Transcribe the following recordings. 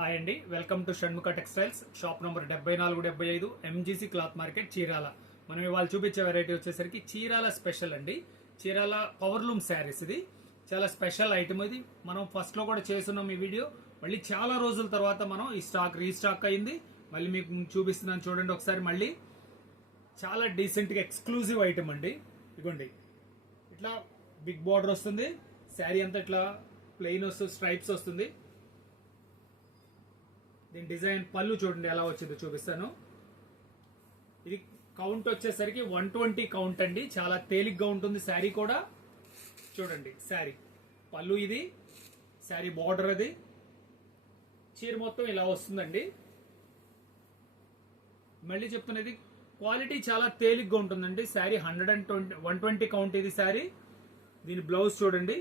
Hi అండి, welcome to Shanmukha textiles. Shop number 7475 MGC cloth market, Chirala. మనం ఇవాళ చూపించే వెరైటీ వచ్చేసరికి చీరాల స్పెషల్ అండి. Chirala power loom saris. ఇది చాలా స్పెషల్ ఐటమ్. ఇది మనం ఫస్ట్ లో కూడా చేస్తున్నాం ఈ వీడియో. మళ్ళీ చాలా రోజుల తర్వాత మనం ఈ స్టాక్ రీస్టాక్ అయింది. మళ్ళీ మీకు చూపిస్తున్నాను చూడండి ఒకసారి. మళ్ళీ చాలా డీసెంట్ గా ఎక్స్క్లూజివ్ ఐటమ్ అండి. ఇదిగోండి, ఇట్లా బిగ్ బార్డర్ వస్తుంది. శారీ అంతా ఇట్లా ప్లెయిన్ వస్తుంది, స్ట్రైప్స్ వస్తుంది. దీని డిజైన్ పళ్ళు చూడండి ఎలా వచ్చిందో చూపిస్తాను. ఇది కౌంట్ వచ్చేసరికి 120 కౌంట్ అండి. చాలా తేలిగ్గా ఉంటుంది శారీ కూడా. చూడండి శారీ పళ్ళు, ఇది శారీ బార్డర్, అది చీర మొత్తం ఇలా వస్తుందండి. మళ్ళీ చెప్తున్నది, క్వాలిటీ చాలా తేలిగ్గా ఉంటుందండి. శారీ 120 కౌంట్ ఇది శారీ. దీని బ్లౌజ్ చూడండి,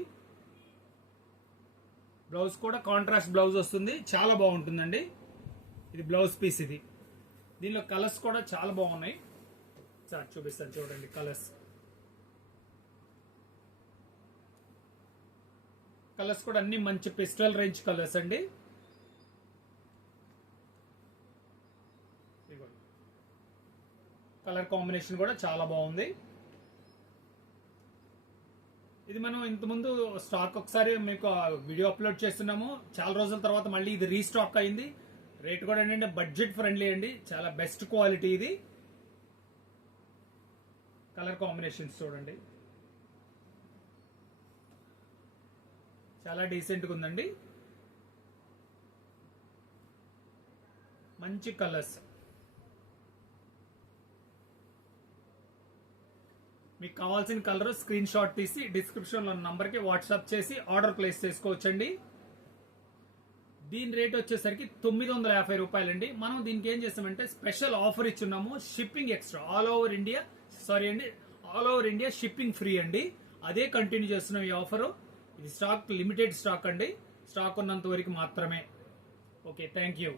బ్లౌజ్ కూడా కాంట్రాస్ట్ బ్లౌజ్ వస్తుంది, చాలా బాగుంటుందండి. ఇది బ్లౌజ్ పీస్. ఇది దీనిలో కలర్స్ కూడా చాలా బాగున్నాయి. సార్ చూపిస్తాను చూడండి కలర్స్ కూడా అన్ని మంచి పిస్టల్ రేంజ్ కలర్స్ అండి. కలర్ కాంబినేషన్ కూడా చాలా బాగుంది. ఇది మనం ఇంతకుముందు స్టాక్ ఒకసారి మీకు వీడియో అప్లోడ్ చేస్తున్నాము. చాలా రోజుల తర్వాత మళ్ళీ ఇది రీస్టాక్ అయింది. రేట్ కూడా ఏంటంటే బడ్జెట్ ఫ్రెండ్లీ అండి, చాలా బెస్ట్ క్వాలిటీ. ఇది కలర్ కాంబినేషన్స్ చూడండి, చాలా డీసెంట్గా ఉందండి. మంచి కలర్స్. మీకు కావాల్సిన కలర్ స్క్రీన్ షాట్ తీసి డిస్క్రిప్షన్ లో నంబర్ కి వాట్సాప్ చేసి ఆర్డర్ ప్లేస్ చేసుకోవచ్చండి. దీని రేట్ వచ్చేసరికి 950 రూపాయలండి. మనం దీనికి ఏం చేస్తామంటే స్పెషల్ ఆఫర్ ఇచ్చున్నాము. Shipping extra all over India shipping free అండి. అదే కంటిన్యూ చేస్తున్నాం ఈ ఆఫర్. ఇది స్టాక్ లిమిటెడ్ స్టాక్ అండి. స్టాక్ ఉన్నంత వరకు మాత్రమే. Okay, thank you.